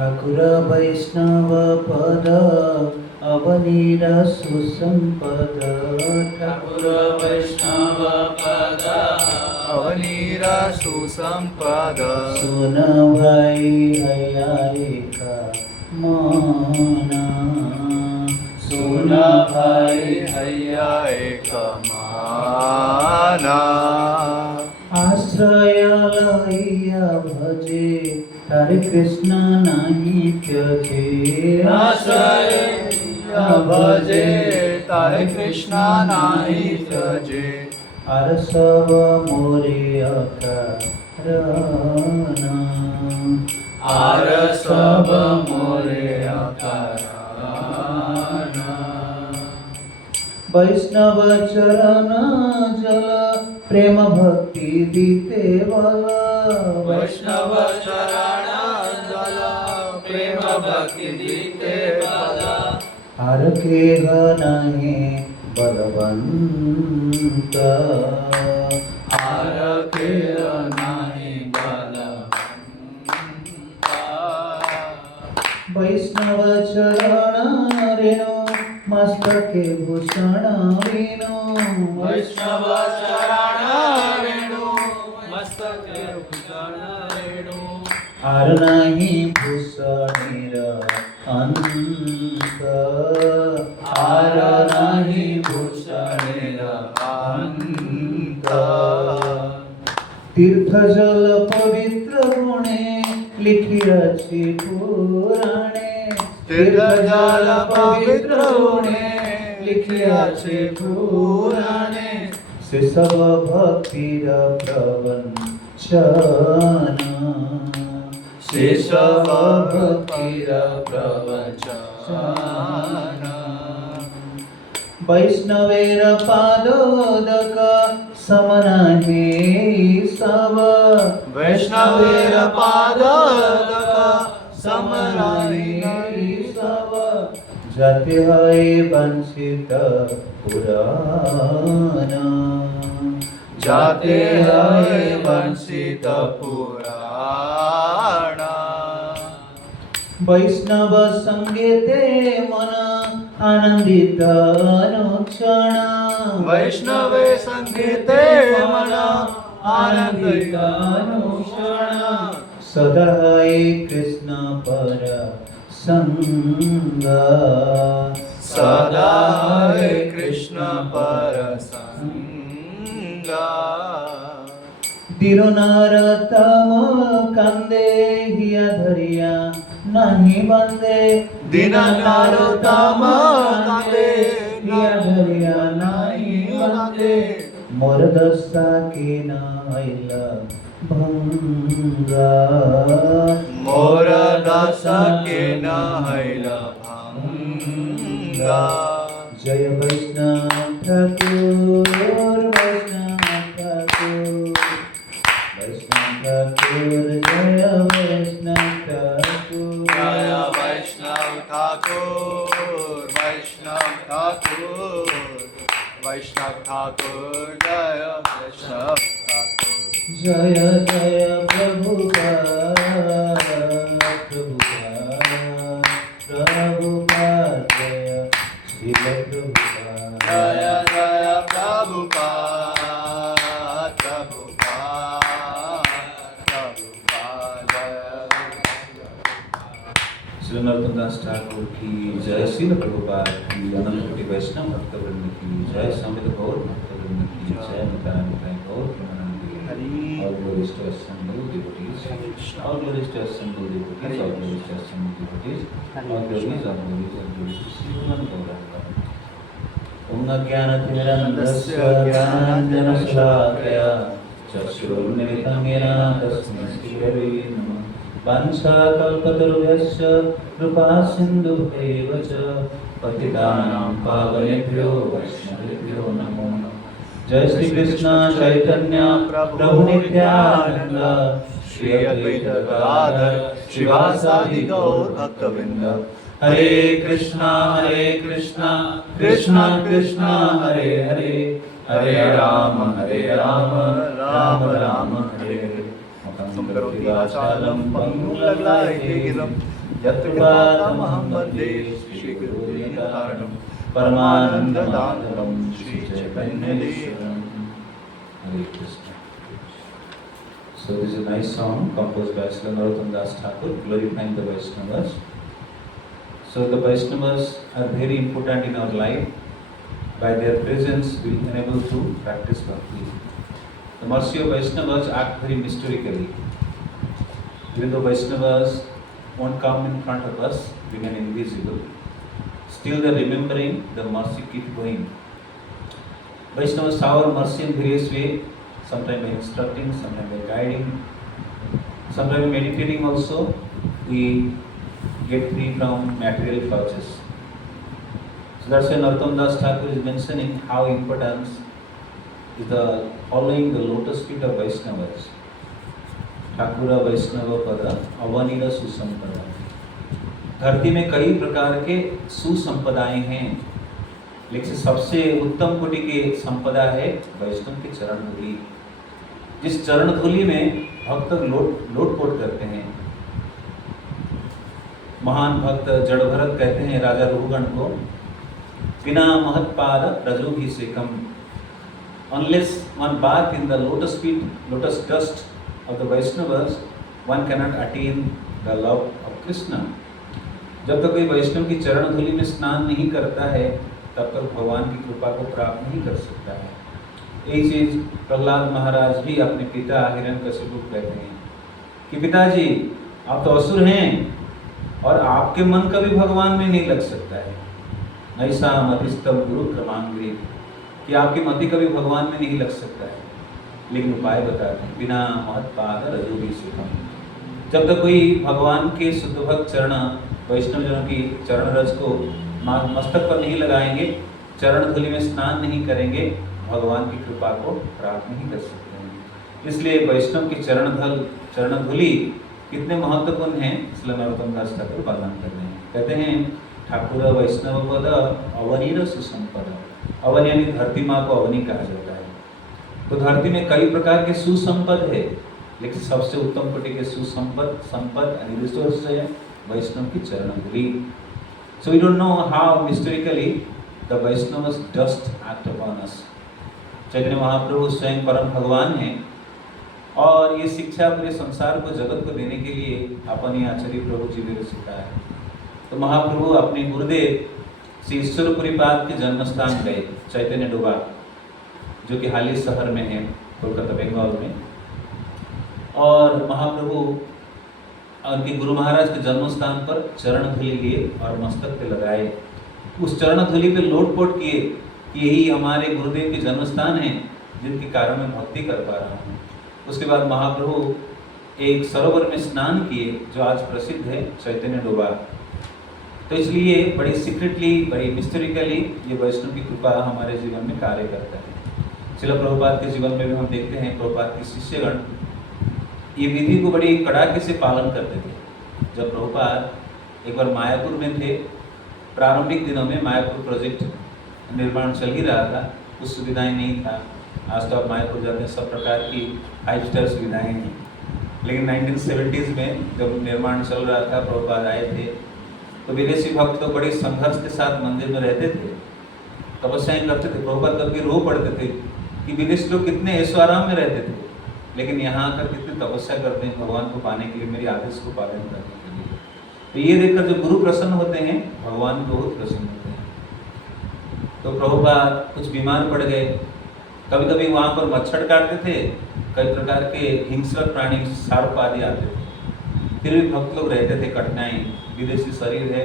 ठाकुर वैष्णव पद अवनीर सुसंपद। ठाकुर वैष्णव पद अवनीर सुसंपद। सुन भाई हैया एक माना। सुन भाई हैया एक माना। आश्रय लैया भजे हरे कृष्ण नहीं त्यजे। आश्रय भजे तारे कृष्ण नहीं त्यजे। हर सब मोरे अकारणा। आर सब मोरे अकारणा। वैष्णव चरण जल प्रेम भक्ति दीते बल। वैष्णव चरण जल प्रेम भक्ति दीते बल। हर के नहीं बलवंत। हर के नहीं बलवंत। वैष्णव चरण रेणु मस्तके भूषण वीणु। वैष्णव चरण रेणु मस्तके भूषण रेणु। हर नहीं भूषणीर अंत। हर नहीं भूषणेर अंत। तीर्थ जल पवित्र गुणे लिखियाछि पुराणे। तीर्थ जल पवित्र गुणे लिखियाछि पुराणे। से सब भक्तिर प्रवंचना। से सब भक्तिर प्रवचन। वैष्णवेर पादोदक समना हे सब। वैष्णवेर पादोदक समना हे सब। जाते है वंशित पुराण। जाते है वंशित पुराण। वैष्णव संगीते मन आनंदित अनुक्षण। वैष्णवे संगीते मन आनंदित अनुक्षण। सदा है कृष्ण पर संग। सदा है कृष्ण पर संग। दीनो नरतम कंदे हिया धरिया नहीं बंदे। दीन नरोत्तम कांदे हिया धरिया नहीं बंदे। मोर दशा के नाइला भंगा। मोर दशा के नाइला भंगा। जय वैष्णव ठाकुर वैष्णव ठाकुर। वैष्णव ठाकुर जय वैष्णव ठाकुर। जय वैष्णव ठाकुर वैष्णव ठाकुर। वैष्णव ठाकुर जय वैष्णव ठाकुर। जय जय प्रभुपाद प्रभुपाद प्रभुपाद जय श्रील प्रभुपाद। जय जय प्रभुपाद प्रभुपाद प्रभुपाद जय। श्री नरोत्तम दास ठाकुर की जय। श्रील प्रभुपाद की अनंत कोटि वैष्णव भक्तवृंद की जय। समित गौर भक्तवृंद की जय। निताय गौर Premanand all glories to assembled devotees, all glories to assembled devotees, all glories to assembled devotees, all glories, all glories, all glories to Sri Guru Gauranga. Om Ajnanatirandasya Jnananjanasalakaya Chakshurunmilitam Yena Tasmai Shri Gurave Namah. Vanchakalpatarubhyasya Krupasindubheva cha Patitanam Pavanebhyo Vaishnavebhyo Namo Namaha. जय श्री कृष्ण चैतन्य प्रभु नित्यानंद श्री अद्वैत गदाधर श्रीवासादि गौर भक्तवृंद। हरे कृष्णा कृष्णा कृष्णा हरे हरे हरे राम राम राम हरे हरे। तुम करोति वाचालं पंगुं लग्लायते गिरं यत्कृपातमहं वन्दे श्रीगुरुदीनतारिणं परमानन्ददायकं श्रीचैतन्यदेवं। Hare Krishna. So this is a nice song composed by Srila Narottam Das Thakur, glorifying the Vaishnavas. So the Vaishnavas are very important in our life. By their presence, we will enable to practice bhakti. The mercy of Vaishnavas act very mystically. Even though Vaishnavas won't come in front of us, remain invisible, still the remembering, the mercy keep going. Vaishnavas shower mercy in various ways, sometimes by instructing, sometimes by guiding, sometimes by meditating also. We get free from material causes. So that's why Narottam Das Thakur is mentioning how important is the following the lotus feet of Vaishnavas. ठाकुरा वैष्णव पद अवनीर सुसंपदा। धरती में कई प्रकार के सुसंपदाएं हैं, लेकिन सबसे उत्तम कोटि की संपदा है वैष्णव के चरण धूलि। जिस चरण धूलि में भक्त लोटपोट करते हैं। महान भक्त जड़भरत कहते हैं राजा रुहुगण को, बिना महत्पाद रजोभिषेकम, unless one bath in the lotus feet, lotus dust of the Vaishnavas, one cannot attain the love of Krishna. जब तक कोई वैष्णव की चरण धूलि में स्नान नहीं करता है, तब तक भगवान की कृपा को प्राप्त नहीं कर सकता है। यही चीज प्रहलाद महाराज भी अपने पिता हिरण्यकशिपु को कहते हैं कि पिताजी आप तो असुर हैं और आपके मन कभी भगवान में नहीं लग सकता है। ऐसा मतिस्तम गुरु क्रमांग्री, कि आपकी मति कभी भगवान में नहीं लग सकता है। लेकिन उपाय बताते हैं, बिना महत्पाद रजोभिषेकम। जब तक कोई भगवान के शुद्ध भक्त चरण वैष्णव जनों की चरण रज को मस्तक पर नहीं लगाएंगे, चरण धूलि में स्नान नहीं करेंगे, भगवान की कृपा को प्राप्त नहीं कर सकते हैं। इसलिए वैष्णव की चरण धूलि कितने महत्वपूर्ण हैं, इसलिए नरोत्तम दास ठाकुर वर्णन कर रहे हैं। कहते हैं ठाकुर वैष्णव पद अवनीर सुसंपद। अवन यानी धरती माँ को अवनी कहा जाता है। तो धरती में कई प्रकार के सुसंपद है, लेकिन सबसे उत्तम कोटि के संपद and resource है वैष्णव की चरण धूलि। So we don't know how mystically the Vaishnavas dust act upon us. Chaitanya Mahaprabhu स्वयं परम भगवान हैं और ये शिक्षा पूरे संसार को जगत को देने के लिए अपने आचार्य प्रभु जी ने सिखाया है। तो महाप्रभु अपने गुरुदेव श्री ईश्वरपुरी पाद के जन्म स्थान गए, चैतन्य डोबा, जो कि हाल ही शहर में है, कोलकाता बंगाल में। और महाप्रभु उनके गुरु महाराज के जन्म स्थान पर चरण धूलि लिए और मस्तक पे लगाए। उस चरण धूलि पे लोटपोट किए कि यही हमारे गुरुदेव के जन्म स्थान है, जिनके कारण मैं भक्ति कर पा रहा हूँ। उसके बाद महाप्रभु एक सरोवर में स्नान किए, जो आज प्रसिद्ध है चैतन्य डोबा। तो इसलिए बड़ी सीक्रेटली, बड़ी मिस्टेरिकली ये वैष्णव की कृपा हमारे जीवन में कार्य करता है। श्रील प्रभुपाद के जीवन में भी हम देखते हैं, प्रभुपाद के शिष्यगण ये विधि को बड़ी कड़ाके से पालन करते थे। जब प्रभुपाद एक बार मायापुर में थे, प्रारंभिक दिनों में मायापुर प्रोजेक्ट निर्माण चल ही रहा था, कुछ सुविधाएं नहीं था। आज तो आप मायापुर जाते हैं, सब प्रकार की 5 स्टार सुविधाएं हैं। लेकिन 1970s में जब निर्माण चल रहा था, प्रभुपाद आए थे, तो विदेशी भक्त तो बड़े संघर्ष के साथ मंदिर में रहते थे, तपस्याएं करते थे। प्रभुपाद करके रो पड़ते थे कि विदेशी लोग कितने ऐशो आराम में रहते थे, लेकिन यहाँ आकर कितनी तपस्या करते हैं भगवान को पाने के लिए, मेरे आदेश को पालन करने के लिए। तो ये देखकर जो गुरु प्रसन्न होते हैं, भगवान बहुत प्रसन्न होते हैं। तो प्रभुपाद कुछ बीमार पड़ गए, कभी कभी वहाँ पर मच्छर काटते थे, कई प्रकार के हिंसक प्राणी सर्प आदि आते थे, फिर भी भक्त लोग रहते थे। कठिनाई, विदेशी शरीर है,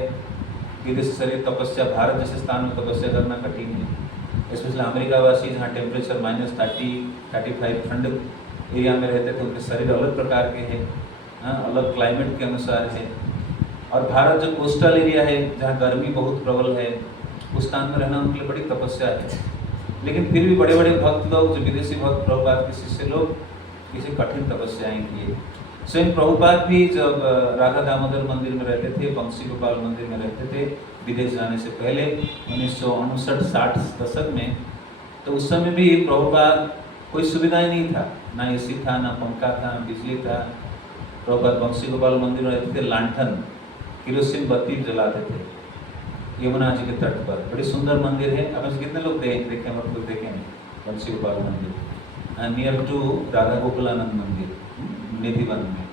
विदेशी शरीर तपस्या, भारत जैसे स्थान में तपस्या करना कठिन है। स्पेशली अमेरिकावासी जहाँ टेम्परेचर -30-35 ठंड एरिया में रहते थे, उनके शरीर अलग प्रकार के हैं, अलग क्लाइमेट के अनुसार है। और भारत जो कोस्टल एरिया है, जहाँ गर्मी बहुत प्रबल है, उस स्थान में रहना उनके लिए बड़ी तपस्या है। लेकिन फिर भी बड़े बड़े भक्त लोग, जो विदेशी भक्त प्रभुपाद के शिष्य लोग, किसी कठिन तपस्याएं किए। स्वयं प्रभुपाद भी जब राधा दामोदर मंदिर में रहते थे, बंसी गोपाल मंदिर में रहते थे, विदेश जाने से पहले 1959-60 दशक में, तो उस समय भी प्रभुपाद कोई सुविधाएं नहीं था, ना एसी था, ना पंखा था, ना बिजली था। प्रभुपाद बंसी गोपाल मंदिर में रहते थे लांठन, केरोसिन बत्ती जलाते थे यमुना जी के तट पर। बड़ी सुंदर मंदिर है। अब इसमें कितने लोग देखे हम लोग देखे हैं? बंसी गोपाल मंदिर नियर टू राधा गोकुलानंद मंदिर निधिवन में।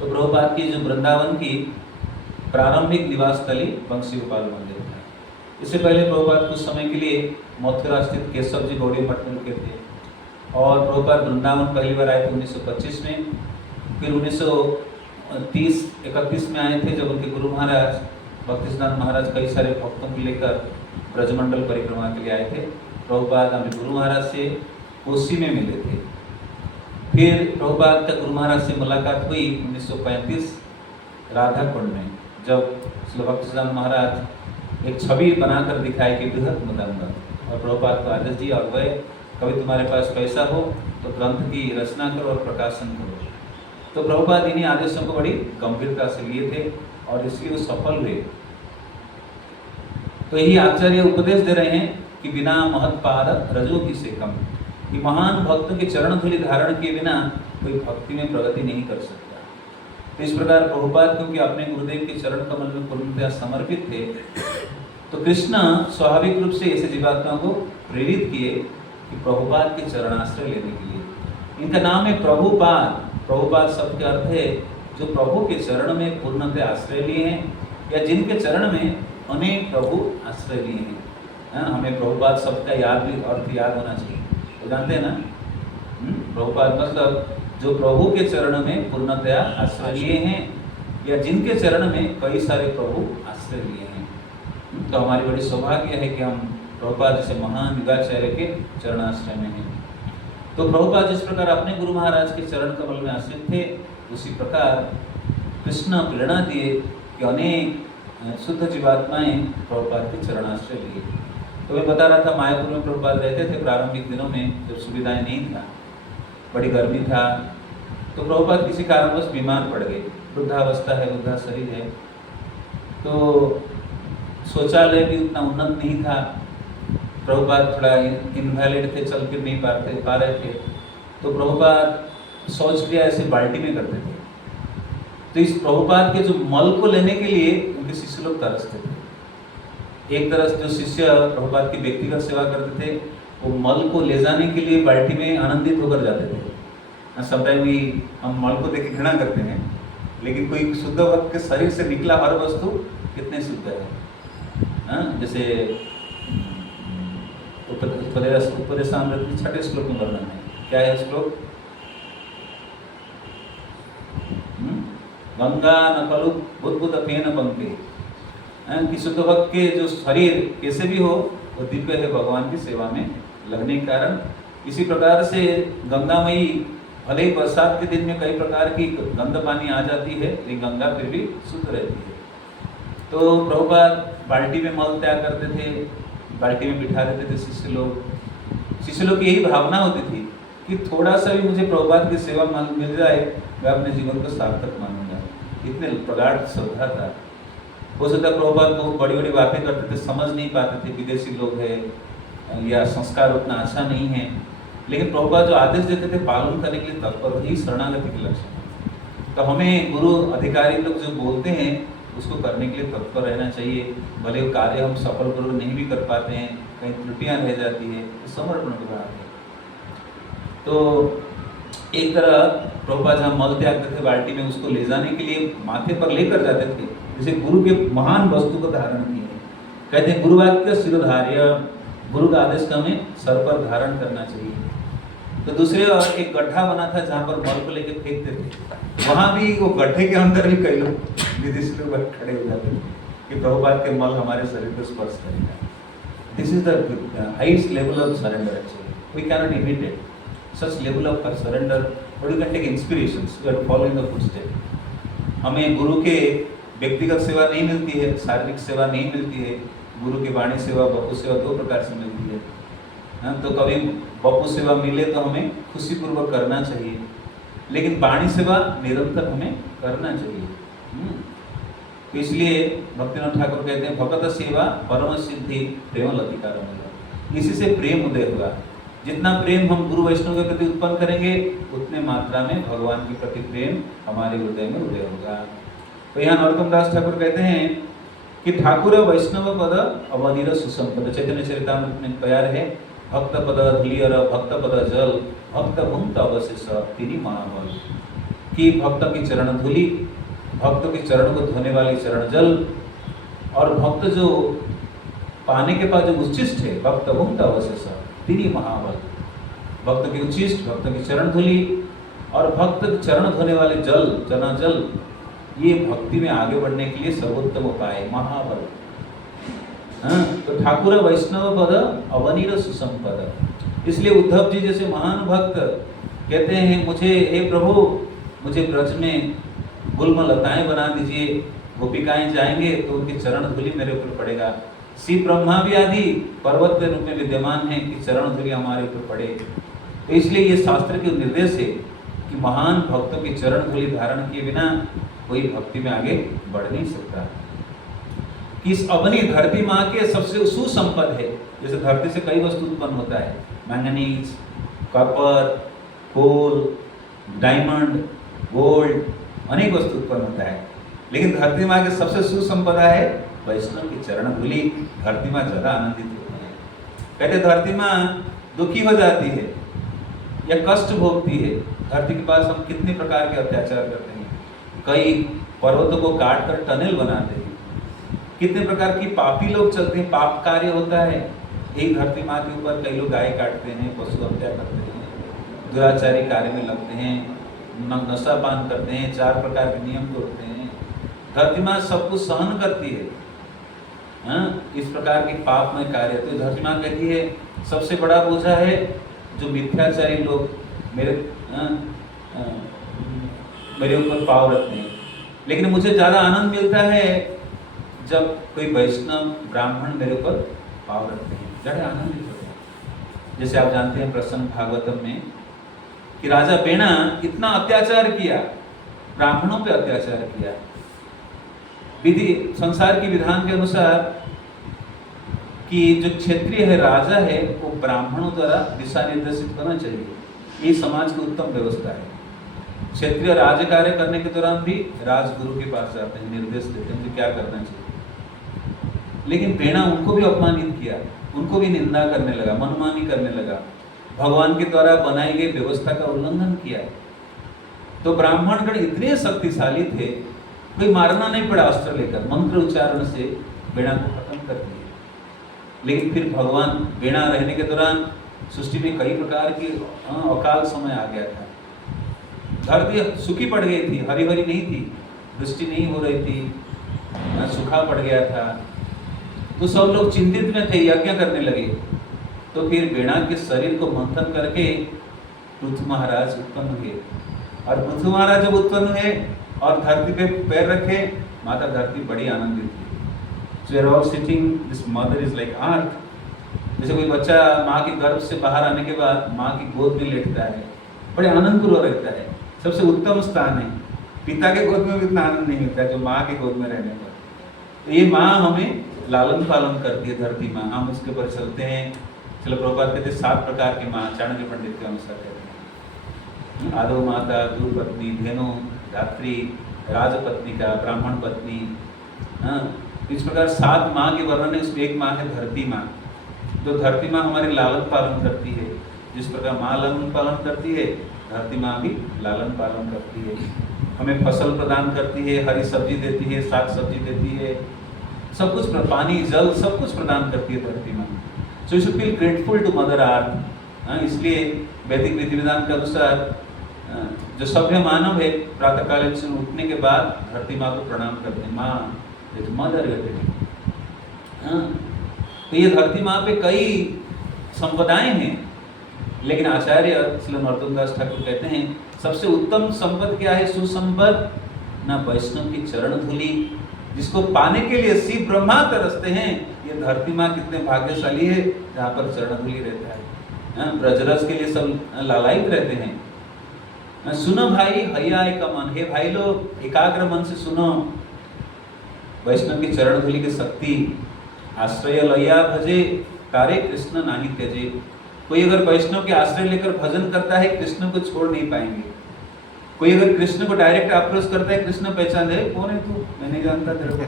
तो प्रभुपाद की जो वृंदावन की प्रारंभिक निवास स्थली बंसी गोपाल मंदिर था। इससे पहले प्रभुपाद कुछ समय के लिए मथुरा स्थित केशव जी गौड़ी मठ में रुके थे और प्रभुपाद वृंदावन पहली बार आए थे 1925 में। फिर 1930-31 में आए थे जब उनके गुरु महाराज भक्तिसिद्धांत महाराज कई सारे भक्तों को लेकर ब्रजमंडल परिक्रमा के लिए आए थे। प्रभुपाद हमें गुरु महाराज से कोसी में मिले थे। फिर प्रभुपाद का गुरु महाराज से मुलाकात हुई 1935 राधा कुंड में, जब श्री भक्तिसिद्धांत महाराज एक छवि बनाकर दिखाए कि बृहत मदंग और प्रभुपाद को आदेश दिया और गए, कभी तुम्हारे पास पैसा हो तो ग्रंथ की रचना करो और प्रकाशन करो। तो प्रभुपाद इन्हीं आदेशों को बड़ी गंभीरता से लिए थे और इसलिए वो सफल हुए। तो यही आचार्य उपदेश दे रहे हैं कि बिना महत्पाद रजोगी से कम, कि महान भक्तों के चरण धूलि धारण किए बिना कोई भक्ति में प्रगति नहीं कर सकता। तो इस प्रकार प्रभुपाद क्योंकि अपने गुरुदेव के चरण कमल में पूर्णतया समर्पित थे, तो कृष्ण स्वाभाविक रूप से ऐसे जीवात्माओं को प्रेरित किए कि प्रभुपाद के चरणाश्रय लेने के लिए। इनका नाम है प्रभुपाद। प्रभुपाद शब्द का अर्थ है जो प्रभु के चरण में पूर्णतः आश्रय लिए हैं या जिनके चरण में अनेक प्रभु आश्रय लिए हैं। हमें प्रभुपाद शब्द का अर्थ याद होना चाहिए। तो जानते हैं ना, प्रभुपाद मतलब जो प्रभु के चरण में पूर्णतया आश्रय लिए हैं या जिनके चरण में कई सारे प्रभु आश्रय लिए हैं। तो हमारी बड़ी सौभाग्य है कि हम प्रभुपाद जैसे महान युगाचार्य के चरणाश्रय में हैं। तो प्रभुपाद जिस प्रकार अपने गुरु महाराज के चरण कमल में आश्रित थे, उसी प्रकार कृष्ण प्रेरणा दिए कि अनेक शुद्ध जीवात्माएं प्रभुपाद के चरणाश्रय लिए। तो मैं बता रहा था मायापुर में प्रभुपाद रहते थे प्रारंभिक दिनों में, जब सुविधाएं नहीं था, बड़ी गर्मी था। तो प्रभुपाद किसी कारणवश बीमार पड़ गए। वृद्धावस्था है, वृद्धा शरीर है, तो शौचालय भी उतना उन्नत नहीं था। प्रभुपाद थोड़ा इनवैलिड थे, चल फिर नहीं पा रहे थे। तो प्रभुपाद शौच क्रिया ऐसे बाल्टी में करते थे। तो इस प्रभुपाद के जो मल को लेने के लिए उनके शिष्य लोग तरसते थे। एक तरफ जो शिष्य प्रभुपाद की व्यक्तिगत सेवा करते थे, वो मल को ले जाने के लिए बाल्टी में आनंदित होकर जाते थे। समटाइम भी हम मल को देख घृणा करते हैं, लेकिन कोई शुद्ध भक्त के शरीर से निकला हर वस्तु कितने शुद्ध है। जैसे उपदेशामृत के 6ठे श्लोक में वर्णन है। क्या है श्लोक? गंगा न खलु बुद्बुद फेन पंक्ति, कि शुद्ध भक्त के जो शरीर कैसे भी हो वो दिव्य है भगवान की सेवा में लगने के कारण। इसी प्रकार से गंगामयी भले ही बरसात के दिन में कई प्रकार की गंद पानी आ जाती है, लेकिन गंगा फिर भी शुद्ध रहती है। तो प्रभुपाद बाल्टी में मल त्याग करते थे, बाल्टी में बिठा देते थे शिष्य लोग। शिष्य लोग की यही भावना होती थी कि थोड़ा सा भी मुझे प्रभुपाद की सेवा मिल जाए, मैं अपने जीवन को सार्थक मानूंगा। इतने प्रगाढ़ श्रद्धा था। हो सकता है प्रभुपाद बहुत बड़ी बड़ी बातें करते थे, समझ नहीं पाते थे, विदेशी लोग हैं या संस्कार उतना अच्छा नहीं है, लेकिन प्रभुपाद जो आदेश देते थे पालन करने के लिए तत्पर। ही शरणागति के लक्षण है। तो हमें गुरु अधिकारी लोग जो बोलते हैं उसको करने के लिए तत्पर रहना चाहिए। भले वो कार्य हम सफलपूर्वक नहीं भी कर पाते हैं, कहीं त्रुटियां रह जाती है, तो समर्पण की बात है। तो एक तरह प्रभुपाद जहाँ मल त्यागते थे बाल्टी में, उसको ले जाने के लिए माथे पर लेकर जाते थे, जैसे गुरु के महान वस्तु को धारण किए। कहते हैं गुरुवाक्य शिरोधार्य, गुरु का आदेश का हमें सर पर धारण करना चाहिए। तो दूसरे और एक गड्ढा बना था जहाँ पर मल को लेकर फेंकते थे। वहाँ भी वो गड्ढे के अंदर भी कई लोग विदेशी लोग खड़े हो जाते थे कि प्रभुपाद के मल हमारे शरीर को स्पर्श करेगा। This is the highest level of surrender actually. We cannot imitate such level of surrender, but you can take inspirations. You have to follow in the footsteps. हमें गुरु के व्यक्तिगत सेवा नहीं मिलती है, शारीरिक सेवा नहीं मिलती है। गुरु की वाणी सेवा, बपू सेवा दो प्रकार से मिलती है। तो कभी बपू सेवा मिले तो हमें खुशीपूर्वक करना चाहिए, लेकिन वाणी सेवा निरंतर हमें करना चाहिए। तो इसलिए भक्तिनाथ ठाकुर कहते हैं भगत सेवा परम सिद्धि प्रेम लतिकार होगा। इसी से प्रेम उदय होगा। जितना प्रेम हम गुरु वैष्णव के प्रति उत्पन्न करेंगे, उतने मात्रा में भगवान के प्रति प्रेम हमारे हृदय में उदय होगा। तो यहाँ नरोत्तम दास ठाकुर कहते हैं कि ठाकुर वैष्णव पद अवनीर सुसंपद। चैतन्य चरितामृत में तैयार है, भक्त पद धुलियर भक्त पद जल भक्त भुक्त अवशेष तिनी महाबल। कि भक्त की चरण धूलि, भक्त के चरण को धोने वाली चरण जल, और भक्त जो पाने के बाद जो उच्छिष्ट है भक्त भुक्त अवशेष तिनी महाबल। भक्त की उच्छिष्ट, भक्त की चरण धूलि और भक्त चरण धोने वाले जल, जना जल, ये भक्ति में आगे बढ़ने के लिए सर्वोत्तम उपाय महाबल। तो ठाकुर वैष्णव पद अवनीर सुसंपद। इसलिए उद्धव जी जैसे महान भक्त कहते हैं, मुझे हे प्रभु मुझे ब्रज में गुल्म लताएं बना दीजिए, गोपिकाएं जाएंगे तो उनकी चरण धूलि मेरे ऊपर पड़ेगा। शिव ब्रह्मा भी आदि पर्वत के रूप में विद्यमान है कि चरण धूलि हमारे ऊपर पड़े। तो इसलिए ये शास्त्र के निर्देश है कि महान भक्तों की चरण धूलि धारण किए बिना कोई भक्ति में आगे बढ़ नहीं सकता। कि इस अवनी धरती माँ के सबसे सुसंपद है। जैसे धरती से कई वस्तु उत्पन्न होता है, मैंगनीज, कॉपर, कोल, डायमंड, गोल्ड, अनेक वस्तु उत्पन्न होता है, लेकिन धरती माँ के सबसे सुसंपदा है वैष्णव की चरण धूलि। धरती माँ ज्यादा आनंदित होती है। कहते धरती माँ दुखी हो जाती है या कष्ट भोगती है। धरती के पास हम कितने प्रकार के अत्याचार करते हैं, कई पर्वतों को काट कर टनल बनाते हैं, कितने प्रकार की पापी लोग चलते हैं, पाप कार्य होता है। एक धरती माँ के ऊपर कई लोग गाय काटते हैं, पशु हत्या करते हैं, दुराचारी कार्य में लगते हैं, नशा पान करते हैं, 4 प्रकार के नियम तोड़ते हैं। धरती माँ सब कुछ सहन करती है, इस प्रकार के पापमय कार्य। तो धरती माँ कहती है सबसे बड़ा बोझा है जो मिथ्याचारी लोग मेरे ऊपर पाव रखते हैं, लेकिन मुझे ज़्यादा आनंद मिलता है जब कोई वैष्णव ब्राह्मण मेरे ऊपर पाव रखते हैं, ज़्यादा आनंदित होते हैं। जैसे आप जानते हैं प्रसंग भागवतम में कि राजा बेना इतना अत्याचार किया, ब्राह्मणों पे अत्याचार किया। विधि संसार की विधान के अनुसार कि जो क्षत्रिय है, राजा है, वो ब्राह्मणों द्वारा दिशा निर्देशित होना चाहिए। ये समाज की उत्तम व्यवस्था है। क्षत्रिय राज्य कार्य करने के दौरान भी राजगुरु के पास जाते हैं, निर्देश देते हैं कि क्या करना चाहिए। लेकिन बेना उनको भी अपमानित किया, उनको भी निंदा करने लगा, मनमानी करने लगा, भगवान के द्वारा बनाई गई व्यवस्था का उल्लंघन किया। तो ब्राह्मणगण इतने शक्तिशाली थे, कोई मारना नहीं पड़ा, अस्त्र लेकर मंत्र उच्चारण से बेना को खत्म कर दिया। लेकिन फिर भगवान बेना रहने के दौरान सृष्टि में कई प्रकार की अकाल समय आ गया था। धरती सूखी पड़ गई थी, हरी भरी नहीं थी, वृष्टि नहीं हो रही थी, सूखा पड़ गया था। तो सब लोग चिंतित में थे, यज्ञ करने लगे। तो फिर बेना के शरीर को मंथन करके पृथु महाराज उत्पन्न हुए। और पृथु महाराज जब उत्पन्न हुए और धरती पे पैर रखे, माता धरती बड़ी आनंदित थी। So they are all sitting, this mother is like earth. जैसे कोई बच्चा माँ के गर्भ से बाहर आने के बाद माँ की गोद में लेटता है, बड़े आनंद पूर्वक रहता है। सबसे उत्तम स्थान है। पिता के गोद में भी इतना आनंद नहीं मिलता जो माँ के गोद में रहने पर। तो ये माँ हमें लालन पालन करती है, धरती माँ। हम इसके ऊपर चलते हैं। चलो प्रभुपाद कहते 7 प्रकार की माँ, चाणक्य पंडित के अनुसार कहते हैं। आदो माता, दूर पत्नी, धेनु, धात्री, राजपत्निका, ब्राह्मण पत्नी। इस प्रकार 7 माँ के वर्णन है। उसमें एक माँ है धरती माँ। जो धरती माँ हमारे लालन पालन करती है, जिस प्रकार माँ लालन पालन करती है, धरती माँ भी लालन पालन करती है। हमें फसल प्रदान करती है, हरी सब्जी देती है, साग सब्जी देती है, सब कुछ, पानी जल सब कुछ प्रदान करती है धरती माँ। So you should feel grateful to mother earth. इसलिए वैदिक विधि विधान के अनुसार जो सभ्य मानव है प्रातःकालीन से उठने के बाद धरती माँ को प्रणाम करते हैं। माँ मदर कहते हैं। तो ये धरती माँ पे कई संपदाएं हैं, लेकिन आचार्य श्री नरोत्तम दास ठाकुर कहते हैं सबसे उत्तम संपद क्या है? सुसंपद ना वैष्णव की चरण धूलि, जिसको पाने के लिए शिव ब्रह्मा तरसते हैं। ये धरती माँ कितने भाग्यशाली है जहाँ पर चरण धूलि रहता है। ब्रजरस के लिए सब लालायित रहते हैं। सुनो भाई हैया का मन, हे भाई लोग एकाग्र मन से सुनो वैष्णव की चरण धूलि की शक्ति। आश्रय लया भजे तारे कृष्ण नाही त्यजे। कोई अगर वैष्णव के आश्रय लेकर भजन करता है, कृष्ण को छोड़ नहीं पाएंगे। कोई अगर कृष्ण को डायरेक्ट अप्रोच करता है, कृष्ण पहचान दे, कौन है तू, मैं नहीं जानता तेरे को।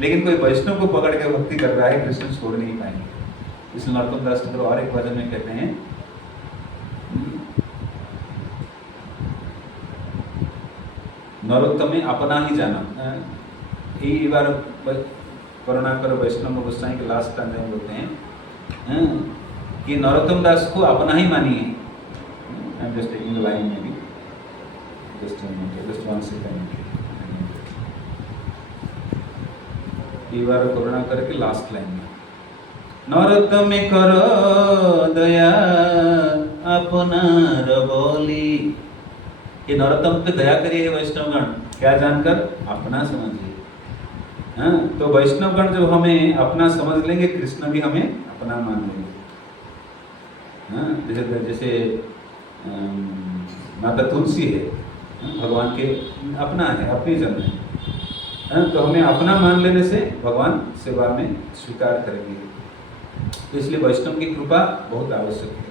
लेकिन कोई वैष्णव को पकड़ के भक्ति कर रहा है, कृष्ण छोड़ नहीं पाएंगे। इसलिए नरोत्तम दास ठाकुर और एक भजन में कहते हैं, नरोत्तम में अपना ही जाना। ये बार करुणाकर वैष्णव गोस्वामी के लास्ट टाइम में बोलते हैं कि नरोत्तम दास को अपना ही मानिए। I am just taking the line में भी जस्ट वन सेकंड। ये बार करुणाकर के लास्ट लाइन में, नरोत्तम करो दया अपनार बोली। ये नरोत्तम पे दया करिए वैष्णवगण, क्या जानकर, अपना समझिए। हाँ, तो वैष्णवगण जब हमें अपना समझ लेंगे, कृष्ण भी हमें अपना मान लेंगे। हाँ, जैसे माता तुलसी है, भगवान के अपना है, अपनी जन है। हाँ, तो हमें अपना मान लेने से भगवान सेवा में स्वीकार करेंगे। तो इसलिए वैष्णव की कृपा बहुत आवश्यक है।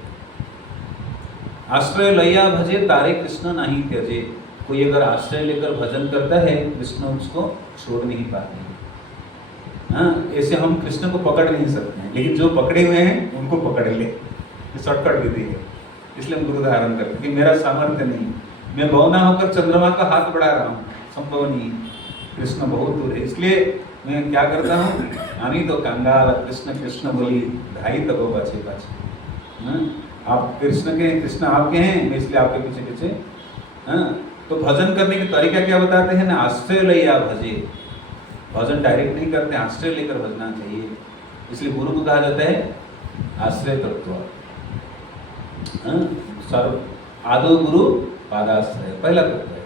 आश्रय लैया भजे तारे कृष्ण नहीं त्यजे। कोई अगर आश्रय लेकर भजन करता है, कृष्ण उसको छोड़ नहीं पाते। हाँ, ऐसे हम कृष्ण को पकड़ नहीं सकते हैं, लेकिन जो पकड़े हुए हैं उनको पकड़ ले, शॉर्टकट विधि है। इसलिए हम गुरु धारण करते हैं कि मेरा सामर्थ्य नहीं, मैं बौना होकर चंद्रमा का हाथ बढ़ा रहा हूँ, संभव नहीं, कृष्ण बहुत दूर है। इसलिए मैं क्या करता हूँ, आनी तो कंगाल कृष्ण कृष्ण बोली ढाई तब बाछे बाछे। आप कृष्ण के, कृष्ण आपके हैं, मैं इसलिए आपके पीछे पीछे। हाँ, तो भजन करने के तरीका क्या बताते हैं ना, आश्रय लैया भजे। भजन डायरेक्ट नहीं करते, आश्रय लेकर भजना चाहिए। इसलिए गुरु को कहा जाता है आश्रय तत्व। सर्व आदो गुरु पादाश्रय, पहला तत्व है।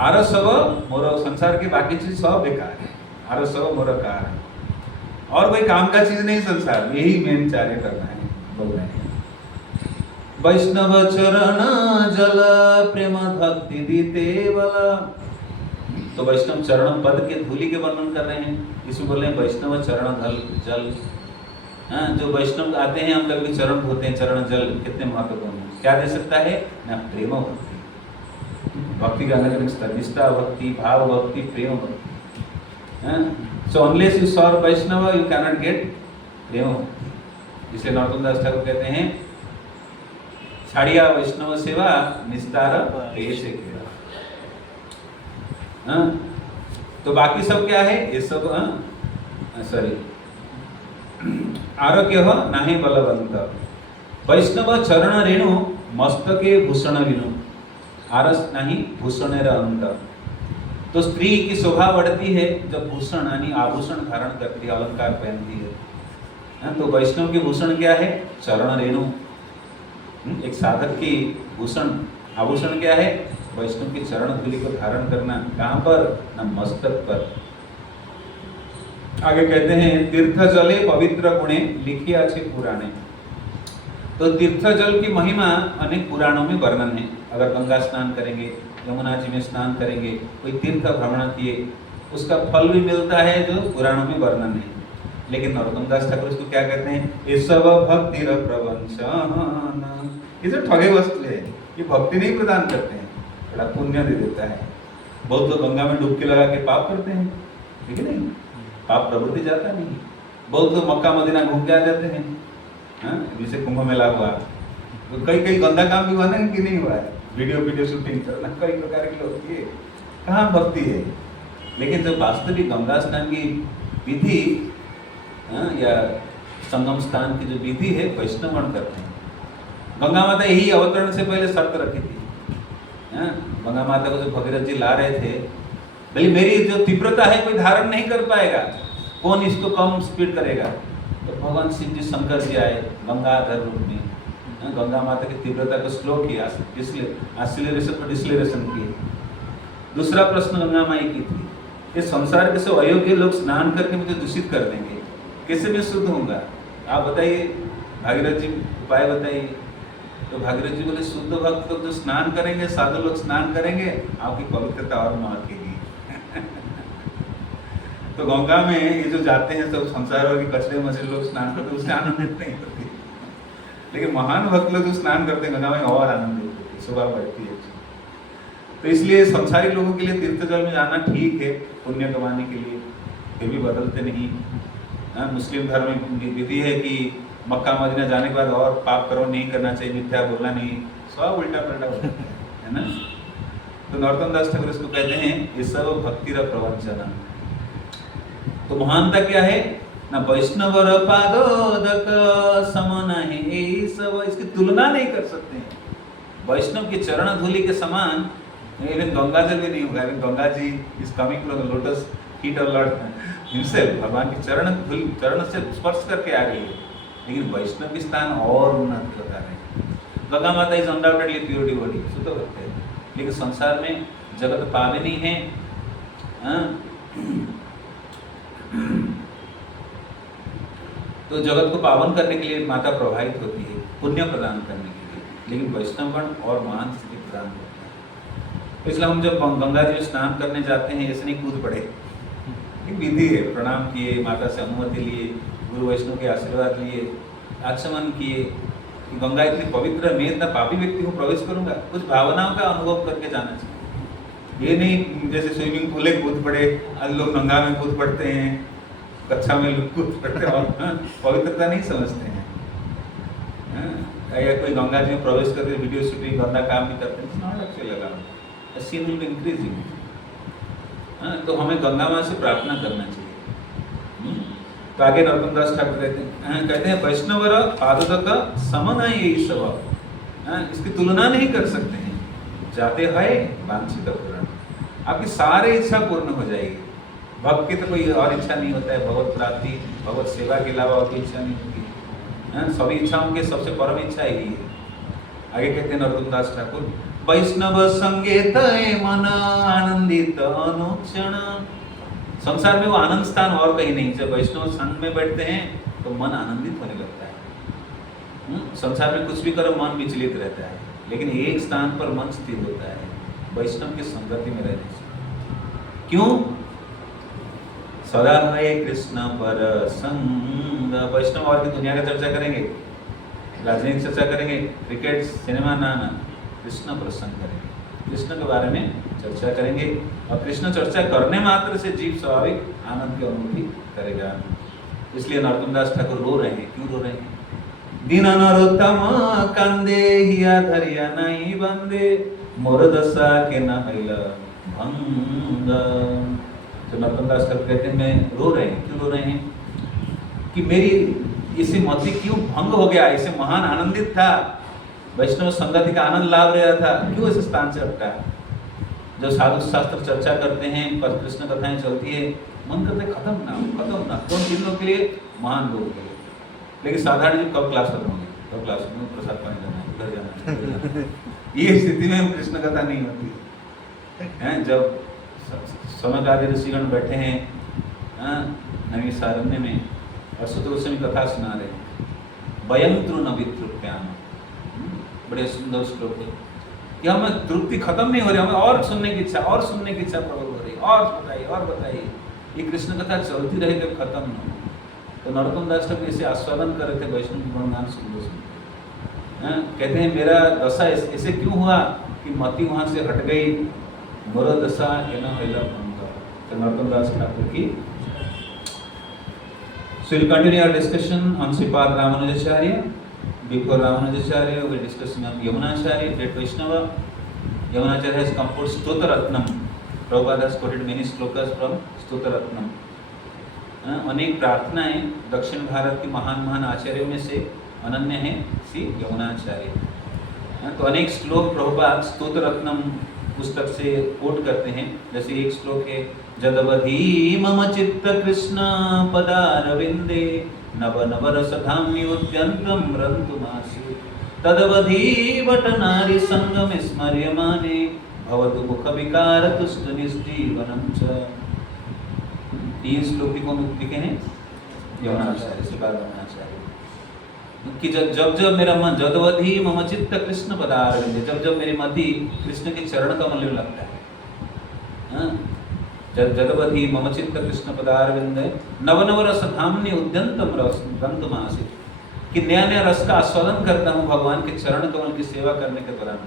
आर सब मोर, संसार की बाकी चीज सब बेकार है, आर सब मोर कार है, और कोई काम का चीज नहीं संसार में, यही मेन कार्य करना है, बोल रहे हैं। वैष्णव चरण जल प्रेम भक्ति दीते बला। तो वैष्णव चरण पद के धूलि के वर्णन कर रहे हैं। इसमें बोल रहे हैं वैष्णव चरण जल। हाँ, जो वैष्णव आते हैं, हम कभी चरण धोते हैं, चरण जल कितने महत्वपूर्ण है। क्या दे सकता है ना, प्रेम भक्ति। भक्ति का अलग अलग स्तर, निष्ठा भक्ति, भाव भक्ति, प्रेम भक्ति। So unless you serve Vaishnav you can not get prem bhakti. इसलिए नरोत्तम दास ठाकुर कहते हैं, छाड़िया वैष्णव सेवा निस्तार प्रेय से किया। तो बाकी सब क्या है, ये सब सॉरी आरोग्य नाहे बलवंत। वैष्णव चरण रेणु मस्तके भूषण विनु, आरस नहीं भूषण अंत। तो स्त्री की शोभा बढ़ती है जब भूषण यानी आभूषण धारण करती है, अलंकार पहनती है। तो वैष्णव की भूषण क्या है, चरण रेणु। एक साधक की भूषण आभूषण क्या है, वैष्णव की चरण धूलि को धारण करना। कहाँ पर, न मस्तक पर। आगे कहते हैं, तीर्थ जले पवित्र गुणे लिखी अच्छे पुराणे। तो तीर्थ जल की महिमा अनेक पुराणों में वर्णन है। अगर गंगा स्नान करेंगे, यमुना जी में स्नान करेंगे, कोई तीर्थ भ्रमण किए, उसका फल भी मिलता है जो पुराणों में वर्णन है। लेकिन नरोत्तम दास ठाकुर इसको क्या कहते हैं, ये सब भक्ति प्रवंचन। ये जो ठगे वस्तु है, ये भक्ति नहीं प्रदान करते हैं, बड़ा पुण्य दे देता है। बहुत लोग गंगा में डुबकी लगा के पाप करते हैं, ठीक है नहीं, पाप प्रवृत्ति जाता नहीं। बहुत लोग मक्का मदीना घूम के आ जाते हैं। हाँ, जैसे कुंभ मेला हुआ, तो कई कई गंदा काम भी हुआ ना कि नहीं हुआ है, वीडियो शूटिंग करना, कई प्रकार के लोग किए, कहाँ भक्ति है। लेकिन जब वास्तविक गंगा स्नान की विधि या संगम स्नान की जो विधि है, वैष्णवगण करते हैं। गंगा माता यही अवतरण से पहले शर्त रखी थी। गंगा माता को जो भगीरथ जी ला रहे थे, भाई मेरी जो तीव्रता है कोई धारण नहीं कर पाएगा, कौन इसको कम स्पीड करेगा। तो भगवान शिव जी शंकर जी आए गंगाधर रूप में, गंगा माता की तीव्रता को स्लो किया, एक्सीलरेशन को डिसलेरेशन किए। दूसरा प्रश्न गंगा माई की थी, ये संसार के सब अयोग्य लोग स्नान करके मुझे दूषित कर देंगे, कैसे मैं शुद्ध होऊंगा, आप बताइए, भागीरथ जी उपाय बताइए। तो भागीरथ जी बोले, शुद्ध भक्त लोग जो स्नान करेंगे, साधु लोग स्नान करेंगे, आपकी पवित्रता और महकेगी। तो गंगा में ये जो जाते हैं सब संसार और कचरे मचरे लोग स्नान करते हैं, उससे आनंदित नहीं होती। लेकिन महान भक्त लोग जो स्नान करते हैं गंगा में और आनंदित होते हैं। सुबह बढ़ती है। तो इसलिए संसारी लोगों के लिए तीर्थ जल में जाना ठीक है पुण्य कमाने के लिए, फिर भी बदलते नहीं। मुस्लिम धर्म में विधि है कि मक्का मदीना जाने के बाद और पाप कर्म नहीं करना चाहिए, मिथ्या बोलना नहीं, सब उल्टा पलटा होता है ना। तो नरोत्तम दास ठाकुर इसको कहते हैं ये सब भक्ति र प्रवंचना। तो महानता क्या है ना, वैष्णवर पादोदक समान है, यही सब, इसकी तुलना नहीं कर सकते हैं। वैष्णव की चरण धूलि के समान इवन गंगा जल भी नहीं होगा। Even Ganga ji is coming from the lotus feet of lord himself, भगवान की चरण से स्पर्श करके आ गई है। लेकिन वैष्णव की स्थान और उन्नत होता है। गंगा माता इज अनडाउटेडली प्योर डिवोटी, शुद्ध भक्त है, लेकिन संसार में जगत पावनी है, तो जगत को पावन करने के लिए माता प्रभावित होती है, पुण्य प्रदान करने के लिए, लेकिन वैष्णवगण और महान स्थिति प्रदान करते हैं। इसलिए हम जब गंगा जी में स्नान करने जाते हैं ऐसे नहीं कूद पड़े, एक विधि है, प्रणाम किए, माता से अनुमति लिए, गुरु वैष्णव के आशीर्वाद लिए, आचमन किए कि गंगा इतनी पवित्र है, मैं इतना पापी व्यक्ति हूँ प्रवेश करूंगा, कुछ भावनाओं का अनुभव करके जाना चाहिए। ये नहीं जैसे स्विमिंग पूल में कूद पड़े, आज लोग गंगा में कूद पड़ते हैं, कक्षा में लोग कूद पड़ते हैं और पवित्रता नहीं समझते हैं। या कोई गंगा जी में प्रवेश करके वीडियो शूटिंग गंदा काम भी करते हैं, नॉट अच्छे लगा, सीन विल बी इंक्रीजिंग। तो हमें गंगा माँ से प्रार्थना करना चाहिए। तो आगे नरोत्तम दास ठाकुर कहते हैं वैष्णवर पादोदक समन है यही सब, इसकी तुलना नहीं कर सकते हैं। जाते है वांछित पूर्ण, आपकी सारी इच्छा पूर्ण हो जाएगी। भक्त की तो कोई और इच्छा नहीं होता है, भगवत प्राप्ति भगवत सेवा के अलावा और कोई इच्छा नहीं होती। सभी इच्छाओं के सबसे परम इच्छा यही है। आगे कहते हैं नरोत्तम दास ठाकुर वैष्णव संगेत मन आनंदित अनुक्षण। संसार में वो आनंद स्थान और कहीं नहीं। जब वैष्णव संग में बैठते हैं तो मन आनंदित होने लगता है। संसार में कुछ भी करो मन विचलित रहता है, लेकिन एक स्थान पर मन स्थिर होता है, वैष्णव की संगति में रहने से। क्यों? सदा है कृष्ण पर संग। वैष्णव और की दुनिया का चर्चा करेंगे, राजनीतिक चर्चा करेंगे, क्रिकेट सिनेमा नाना, कृष्ण प्रसंग करेंगे, कृष्ण के बारे में चर्चा करेंगे। और कृष्ण चर्चा करने मात्र से जीव स्वाभाविक आनंद की अनुभूति करेगा। इसलिए नरोत्तम दास ठाकुर रो रहे हैं। क्यों रो रहे हैं? दीन नरोत्तम कांदे हिया धरिया नहीं बंदे, मोर दशा के न हईल भंग। तो नरोत्तम दास ठाकुर कहते हैं मैं रो रहे हैं। क्यों रो रहे हैं? कि मेरी इसे मति क्यों भंग हो गया, इसे महान आनंदित था, वैष्णव संगति का आनंद लाभ रहा था, क्यों इस स्थान से हटता है? जब साधु शास्त्र चर्चा करते हैं, पर कृष्ण कथाएं चलती है, मन करते खत्म ना। तो जिन लोगों के लिए, महान लोगों के लिए। लेकिन साधारण जी कब क्लास खत्म होगी, कब क्लास में प्रसाद पानी करना है, घर जाना है। ये स्थिति में कृष्ण कथा नहीं होती है। जब समकालीन ऋषिगण बैठे हैं नैमिषारण्य में और सुत गोस्वामी कथा सुना रहे हैं, वयं तृण वितृप्याम, बड़े सुंदर श्लोक है कि हमें तृप्ति खत्म नहीं हो रही, हमें और सुनने की इच्छा प्रबल हो रही, और बताइए। ये कृष्ण कथा चलती रहे कभी खत्म न हो। तो नरोत्तम दास ठाकुर इसे आस्वादन कर रहे थे वैष्णव गुणगान सुनते। कहते हैं मेरा दशा ऐसे क्यों हुआ कि मति वहां से हट गई, मोर दशा के न हईल भंग। तो नरोत्तम दास ठाकुर की। So we'll continue our discussion on Sripad Ramanujacharya. Before Ramanujacharya, we're discussing on Yamunacharya, great Vaishnava. Yamunacharya has composed Stota Ratnam. Prabhupada has quoted many slokas from Stota Ratnam. अनेक प्रार्थनाएं दक्षिण भारत के महान आचार्यों में से अनन्य है श्री यमुनाचार्य। तो अनेक श्लोक प्रभुपाद स्तोत्र रत्नम पुस्तक से कोट करते हैं। जैसे एक श्लोक है, जदवधि मम चित्त कृष्ण पदारविंदे नव नव रसधाम्नि उद्यन्तम रन्तुमासु तदवधि वट नारी संगम स्मर्यमाने भवतु मुख विकार तुष्ट निष्जीवनम च। तीन श्लोक को लिखे हैं यमुनाचार्य, श्रीपाद यमुनाचार्य कि जब मेरा मन, जदवधि मम चित्त कृष्ण पदारविंदे, जब मेरी मति कृष्ण के चरण कमल में लगता है, जदवधि मम चित्त कृष्ण पदारविंदे नव नव रसधाम्नि उद्यन्तम रन्तुमासि, कि नया नया रस का आस्वादन करता हूँ भगवान के चरण कमल की सेवा करने के दौरान।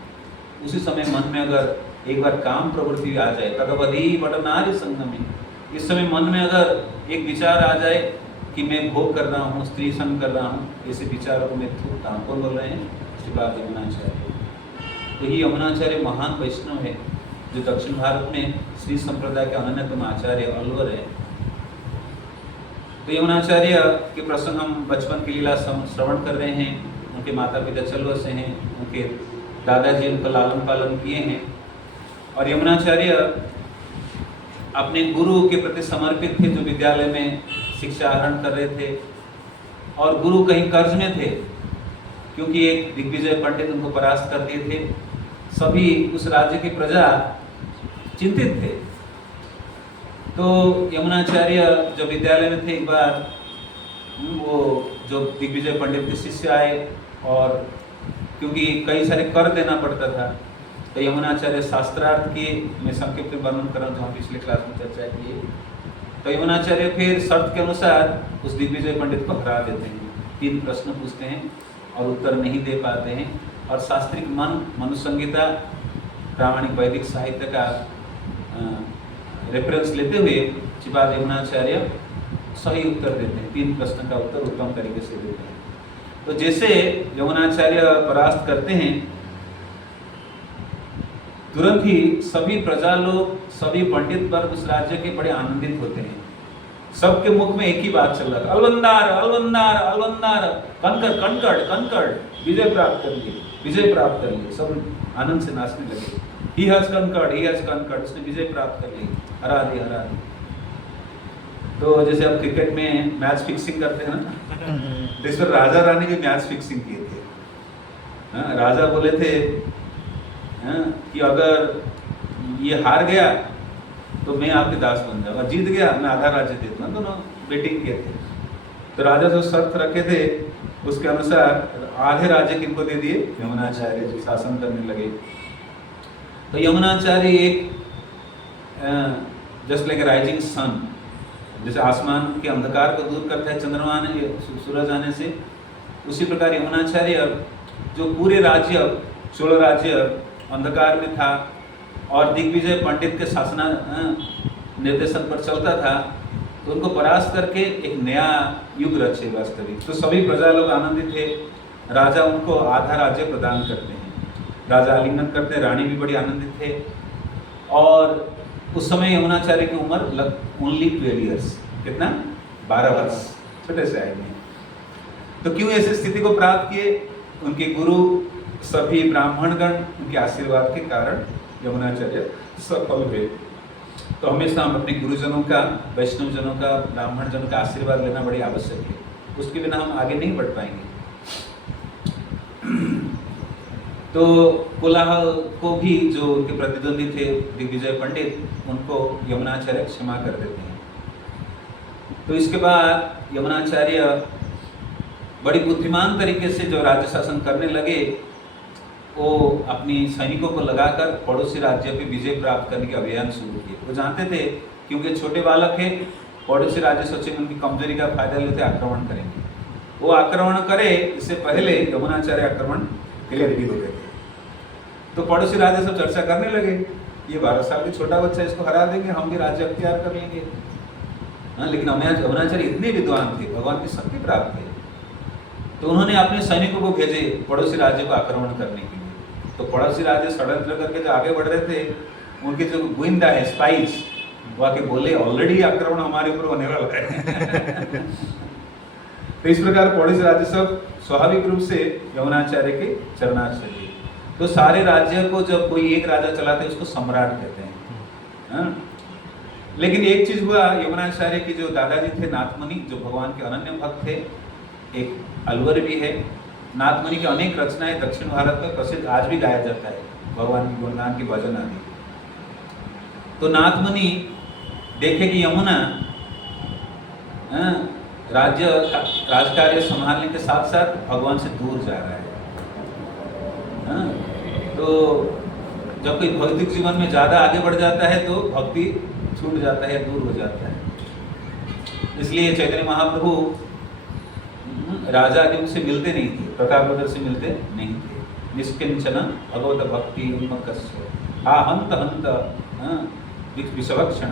उसी समय मन में अगर एक बार काम प्रवृत्ति आ जाए, तदवधि बटनारी संगमी, इस समय मन में अगर एक विचार आ जाए कि मैं भोग कर रहा हूँ, स्त्री संग कर रहा हूँ, ऐसे विचारों को मैं थूकता हूँ। कौन बोल रहे हैं? श्रीपाद यमुनाचार्य। तो ये यमुनाचार्य महान वैष्णव है जो दक्षिण भारत में श्री संप्रदाय के अनन्यतम आचार्य अलवर है। तो यमुनाचार्य के प्रसंग हम बचपन की लीला श्रवण कर रहे हैं। उनके माता पिता चल बसे हैं, उनके दादाजी उनका लालन पालन किए हैं, और यमुनाचार्य अपने गुरु के प्रति समर्पित थे जो विद्यालय में शिक्षा ग्रहण कर रहे थे। और गुरु कहीं कर्ज में थे क्योंकि एक दिग्विजय पंडित उनको परास्त कर दिए थे। सभी उस राज्य की प्रजा चिंतित थे। तो यमुनाचार्य जब विद्यालय में थे, एक बार वो जो दिग्विजय पंडित के शिष्य आए, और क्योंकि कई सारे कर देना पड़ता था, तो यमुनाचार्य शास्त्रार्थ किए। मैं संक्षिप्त में वर्णन कर रहा हूँ जो हम पिछले क्लास में चर्चा किए। तो यमुनाचार्य फिर शर्त के अनुसार उस दिग्विजय पंडित को हरा देते हैं। 3 प्रश्न पूछते हैं और उत्तर नहीं दे पाते हैं, और शास्त्रिक मन, मनुसंहिता, प्रामाणिक वैदिक साहित्य का रेफरेंस लेते हुए श्रीपाद यमुनाचार्य सही उत्तर देते हैं। 3 प्रश्न का उत्तर उत्तम तरीके से देते हैं। तो जैसे यमुनाचार्य परास्त करते हैं, तुरंत ही सभी प्रजा लोग, सभी पंडित वर्ग उस राज्य के बड़े आनंदित होते हैं। सबके मुख में एक ही बात चल रहा था, अलवंदार अलवंदार अलवंदार, कनकड़ कनकड़ कनकड़, विजय प्राप्त कर लिए, विजय प्राप्त कर लिए। सब आनंद से नाचने लगे। ही हैज कनकड़, ही हैज कनकड़, उसने विजय प्राप्त कर ली, हरा दी, हरा दी। तो जैसे अब क्रिकेट में मैच फिक्सिंग करते हैं ना, तो इस पर राजा रानी भी मैच फिक्सिंग किए थे। राजा बोले थे कि अगर ये हार गया तो मैं आपके दास बन जाऊंगा, जीत गया मैं आधा राज्य दे दूंगा। दोनों बेटिंग किए थे। तो राजा जो शर्त रखे थे उसके अनुसार आधे राज्य किनको दे दिए? यमुनाचार्य जी शासन करने लगे। तो यमुनाचार्य एक जस्ट लाइक राइजिंग सन, जैसे आसमान के अंधकार को दूर करता है चंद्रमा आने, सूरज आने से, उसी प्रकार यमुनाचार्य जो पूरे राज्य, चोल राज्य अंधकार में था और दिग्विजय पंडित के शासना निर्देशन पर चलता था, तो उनको परास्त करके एक नया युग रचे वास्तविक। तो सभी प्रजा लोग आनंदित थे। राजा उनको आधा राज्य प्रदान करते हैं, राजा आलिंगन करते हैं, रानी भी बड़ी आनंदित थे। और उस समय यमुनाचार्य की उम्र ओनली 12 ईयर्स, कितना? 12 वर्ष, छोटे से आएंगे। तो क्यों ऐसी स्थिति को प्राप्त किए? उनके गुरु सभी ब्राह्मणगण उनके आशीर्वाद के कारण यमुनाचार्य सफल हुए। तो हमेशा हम अपने गुरुजनों का, वैष्णवजनों का, ब्राह्मणजनों का आशीर्वाद लेना बड़ी आवश्यक है। उसके बिना हम आगे नहीं बढ़ पाएंगे। तो कोलाहल को भी जो उनके प्रतिद्वंदी थे दिग्विजय पंडित, उनको यमुनाचार्य क्षमा कर देते हैं। तो इसके बाद यमुनाचार्य बड़ी बुद्धिमान तरीके से जो राज्य शासन करने लगे, वो अपनी सैनिकों को लगाकर पड़ोसी राज्य पे विजय प्राप्त करने के अभियान शुरू किए। वो जानते थे क्योंकि छोटे बालक है, पड़ोसी राज्य सोचे उनकी कमजोरी का फायदा लेते आक्रमण करेंगे। वो आक्रमण करे इससे पहले यमुनाचार्य आक्रमण के लिए रेडी हो गए थे। तो पड़ोसी राज्य सब चर्चा करने लगे, ये 12 साल की छोटा बच्चा, इसको हरा देंगे, हम भी राज्य अख्तियार कर लेंगे। लेकिन यमुनाचार्य इतने विद्वान थे, भगवान की शक्ति प्राप्त थे, तो उन्होंने अपने सैनिकों को भेजे पड़ोसी राज्य को आक्रमण करने के लिए। तो पड़ोसी राज्य षड्यंत्र करके जो आगे बढ़ रहे थे, उनके जो गोविंदा है, स्पाइस, वो आके बोले ऑलरेडी आक्रमण हमारे ऊपर होने वाला है। तो इस प्रकार पड़ोसी राज्य सब स्वाभाविक रूप से यमुनाचार्य के चरणाश्रय थे। तो सारे राज्य को जब कोई एक राजा चलाते हैं उसको सम्राट कहते हैं। लेकिन एक चीज हुआ, यमुनाचार्य की जो दादाजी थे नाथमुनि, जो भगवान के अनन्य भक्त थे, एक अलवर भी है। नाथमुनि की अनेक रचनाएं दक्षिण भारत में प्रसिद्ध, आज भी गाया जाता है, भगवान की गुणगान की भजन आदि। तो नाथमुनि देखे कि यमुना राजकार्य संभालने के साथ साथ भगवान से दूर जा रहा है। तो जब कोई भौतिक जीवन में ज़्यादा आगे बढ़ जाता है तो भक्ति छूट जाता है, दूर हो जाता है। इसलिए चैतन्य महाप्रभु राजा आदि उनसे मिलते नहीं थे, प्रतापनगर से मिलते नहीं थे। निष्किंचन भगवत भक्ति उन्मकस्य हा हंत हंत विषवक्षण,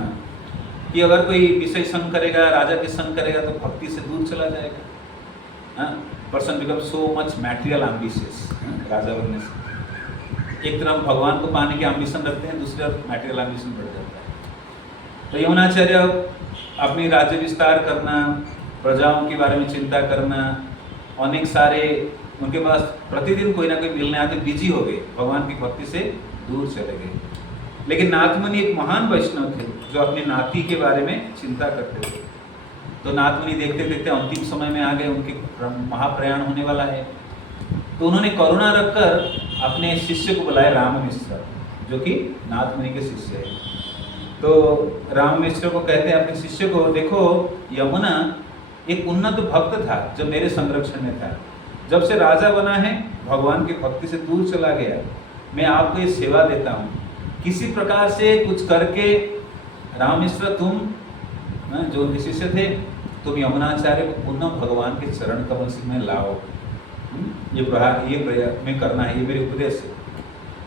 कि अगर कोई विषय संग करेगा, राजा के संग करेगा तो भक्ति से दूर चला जाएगा। Person become so much material ambitious, राजा बनने से। एक तरफ भगवान को पाने के एम्बिशन रखते हैं, दूसरी तरफ मैटेरियल एम्बिशन बढ़ जाता है। तो यमुनाचार्य अपनी राज्य विस्तार करना, प्रजाओं के बारे में चिंता करना, अनेक सारे उनके पास प्रतिदिन कोई ना कोई मिलने आते, बिजी हो गए, भगवान की भक्ति से दूर चले गए। लेकिन नाथमुनि एक महान वैष्णव थे जो अपनी नाती के बारे में चिंता करते थे। तो नाथमुनि देखते देखते अंतिम समय में आ गए, उनके महाप्रयाण होने वाला है। तो उन्होंने करुणा रखकर अपने शिष्य को बुलाया, राम मिश्र, जो कि नाथमुनि के शिष्य है। तो राम मिश्र को कहते हैं अपने शिष्य को, देखो यमुना एक उन्नत भक्त था जो मेरे संरक्षण में था, जब से राजा बना है भगवान की भक्ति से दूर चला गया। मैं आपको ये सेवा देता हूँ, किसी प्रकार से कुछ करके राम मिश्र तुम जो उनके शिष्य थे, तुम यमुनाचार्य को पुनः भगवान के चरण कमल से में लाओ। ये प्रयास में करना है, ये मेरे उपदेश है।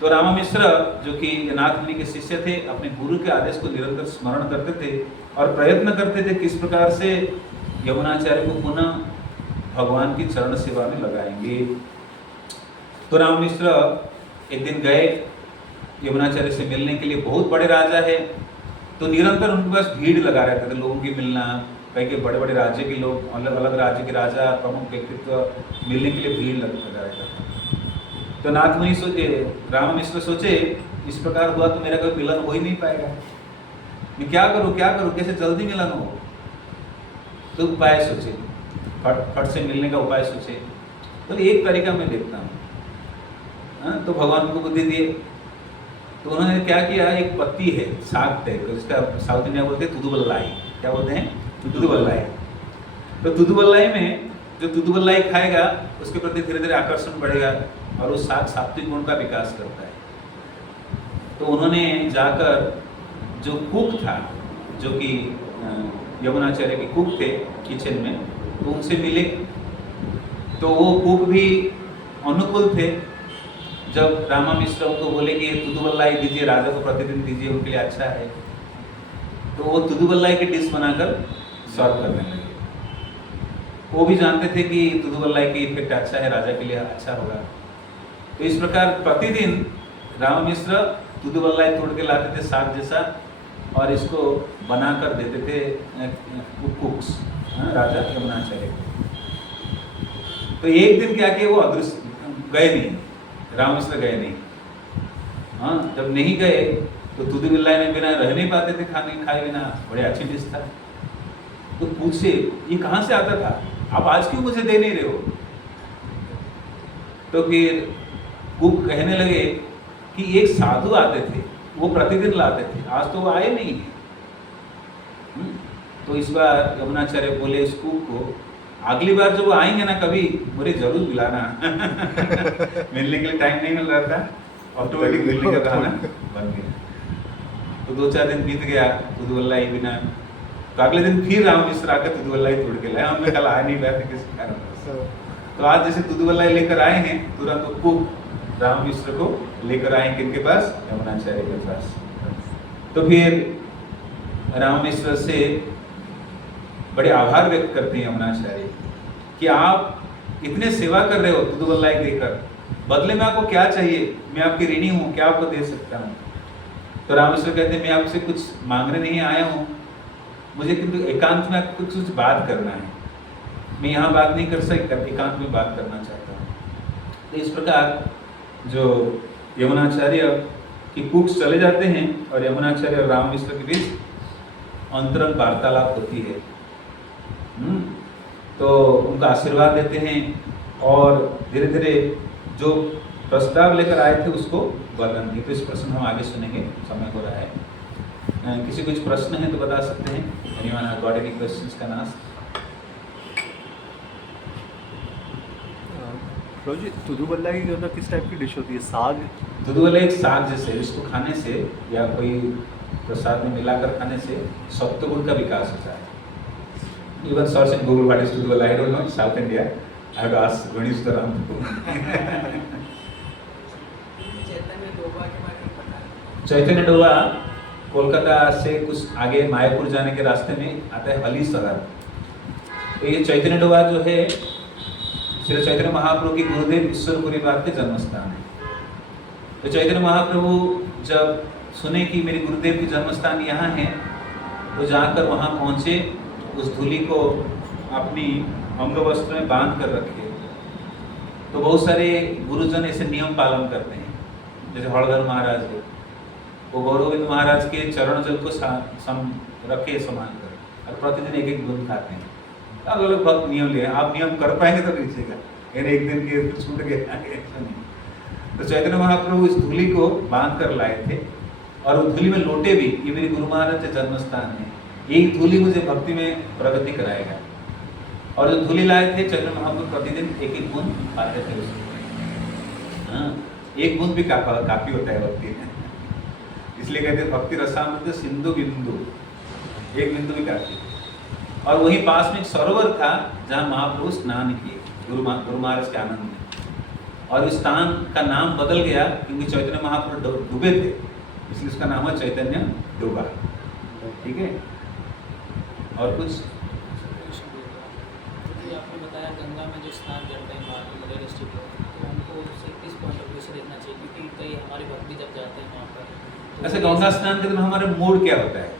तो रामा मिश्र जो कि नाथमुनि के शिष्य थे, अपने गुरु के आदेश को निरंतर स्मरण करते थे और प्रयत्न करते थे किस प्रकार से यमुनाचार्य को पुनः भगवान की चरण सेवा में लगाएंगे। तो राम मिश्र एक दिन गए यमुनाचार्य से मिलने के लिए। बहुत बड़े राजा है तो निरंतर उनके पास भीड़ लगा रहते थे, लोगों की मिलना, कई के बड़े बड़े राज्य के लोग, अलग अलग राज्य के राजा, प्रमुख व्यक्तित्व मिलने के लिए भीड़ लगा रहता था। तो नाथमुनि सोचे, राम मिश्र सोचे, इस प्रकार हुआ तो मेरा कोई मिलन हो ही नहीं पाएगा, मैं क्या करूं कैसे जल्दी मिलन हो। तो उपाय सोचे, फट से मिलने का उपाय सोचे। तो एक तरीका मैं देखता हूँ। तो भगवान को बुद्धि दिए। तो उन्होंने क्या किया, एक पत्ती है साग टाइप का, जिसका साउथ इंडिया बोलते हैं तुदुबल्लाई, क्या बोलते हैं, तुदुबल्लाई। तो तुदुबल्लाई में जो तुदुबल्लाई खाएगा उसके प्रति धीरे धीरे आकर्षण बढ़ेगा और वो साग सात्विक गुण का विकास करता है। तो उन्होंने जाकर जो कुक था, जो कि यमुनाचार्य के कुक थे किचन में, तो उनसे मिले। तो वो कुक भी अनुकूल थे। जब रामा मिश्र उनको बोले कि तुदुबल्लाई दीजिए, राजा को प्रतिदिन दीजिए, उनके लिए अच्छा है, तो वो तुदुबल्लाई की डिश बनाकर सर्व करने लगे। वो भी जानते थे कि तुदुबल्लाई की इफेक्ट अच्छा है, राजा के लिए अच्छा होगा। तो इस प्रकार प्रतिदिन रामा मिश्र तुदुबल्लाई तोड़ के लाते थे साग जैसा, और इसको बनाकर देते थे कुक्स, राजा यमुनाचार्य को। तो एक दिन क्या किया, वो अदृश्य गए नहीं, राम मिश्र गए नहीं। जब नहीं गए तो तुदुबल्लाई में बिना रह नहीं पाते थे, खाए बिना, बड़े अच्छी डिश था। तो पूछे ये कहाँ से आता था, आप आज क्यों मुझे दे नहीं रहे हो। तो फिर कुक कहने लगे कि एक साधु आते थे, वो प्रतिदिन लाते थे, आज तो वो आए नहीं है। तो इस बार यमुनाचार्य बोले इस कुक को, अगली बार जब वो आएंगे ना कभी, मुझे जरूर बुलाना। मिलने के लिए टाइम नहीं मिल रहा था, ऑटोमेटिक मिलने का बहाना बन गया। तो 2-4 दिन बीत गया तुदुबल्लाई बिना। तो अगले दिन फिर राम मिश्र आकर तुदुबल्लाई तोड़ के लाए, हमने कल आ नहीं पाए थे किसी कारण। तो आज जैसे तुदुबल्लाई लेकर आए हैं, तुरंत कुक राम मिश्र को लेकर आए किनके पास, यमुनाचार्य के पास। तो फिर राम मिश्र से बड़े आभार व्यक्त करते हैं यमुनाचार्य कि आप इतने सेवा कर रहे हो तुदुबल्लाई देकर, बदले में आपको क्या चाहिए, मैं आपकी ऋणी हूँ, क्या आपको दे सकता हूँ। तो रामेश्वर कहते हैं मैं आपसे कुछ मांगने नहीं आया हूँ, मुझे किंतु एकांत में आपको कुछ बात करना है, मैं यहाँ बात नहीं कर सकता, एकांत में बात करना चाहता हूँ। तो इस प्रकार जो यमुनाचार्य की कुक्स चले जाते हैं और यमुनाचार्य और राम मिश्र के बीच अंतरंग वार्तालाप होती है। तो उनका आशीर्वाद देते हैं और धीरे धीरे जो प्रस्ताव लेकर आए थे उसको वर्णन किए। तो इस प्रश्न हम आगे सुनेंगे, समय हो रहा है। किसी कुछ प्रश्न है तो बता सकते हैं। Anyone have got any questions can ask. तुदुबल्लाई की मतलब किस टाइप की डिश होती है, साग? तुदुबल्लाई एक साग जैसे, इसको खाने से या कोई प्रसाद में मिलाकर खाने से सत्व गुण का विकास होता है। Even search in Google what is Tuduballai, I don't know, South India. I have to ask Ganesh Dharam. चैतन्य डोबा कोलकाता से कुछ आगे मायापुर जाने के रास्ते में आता है अली शहर। तो ये चैतन्य डोबा जो है श्री चैतन्य महाप्रभु की गुरुदेव ईश्वरपुरी बात के जन्म स्थान है। तो चैतन्य महाप्रभु जब सुने कि मेरे गुरुदेव की जन्म स्थान यहाँ है तो जाकर वहाँ पहुँचे, उस धूलि को अपनी अंग वस्त्र में बांध कर रखे। तो बहुत सारे गुरुजन ऐसे नियम पालन करते हैं, जैसे हड़धर महाराज है, वो गौरविंद महाराज के चरण जल को रखे समान कर और प्रतिदिन एक एक बूंद खाते हैं। अलग अलग भक्त नियम लिए, आप नियम कर पाएंगे तो लीजिएगा, यानी एक दिन के छूट गया ऐसा नहीं। तो चैतन्य महाप्रभु इस धूलि को बांध कर लाए थे और उस धूलि में लोटे भी, ये मेरे गुरु महाराज का जन्म स्थान है, यही धूलि मुझे भक्ति में प्रगति कराएगा। और जो धूलि लाए थे चैतन्य महाप्रभु प्रतिदिन एक एक बूंद पाते थे उसको। हाँ, एक बूंद भी काफी होता है भक्ति में, इसलिए कहते हैं भक्ति रसामृत सिंधु बिंदु, एक बिंदु भी काफी। और वहीं पास में एक सरोवर था जहाँ महाप्रभु स्नान किए गुरु महाराज के आनंद में। और इस स्थान का नाम बदल गया क्योंकि चैतन्य महाप्रभु डूबे थे, इसलिए उसका नाम है चैतन्य डोबा। ठीक है, और कुछ आपने बताया गंगा में जो स्नान करते हैं वहाँ डिस्ट्रिक्ट, तो उनको उससे किस पॉइंट ऑफ व्यू से देखना चाहिए, क्योंकि कई हमारे भक्त भी जब जाते हैं वहाँ पर। ऐसे गंगा स्नान के दिन हमारे मूड क्या होता है,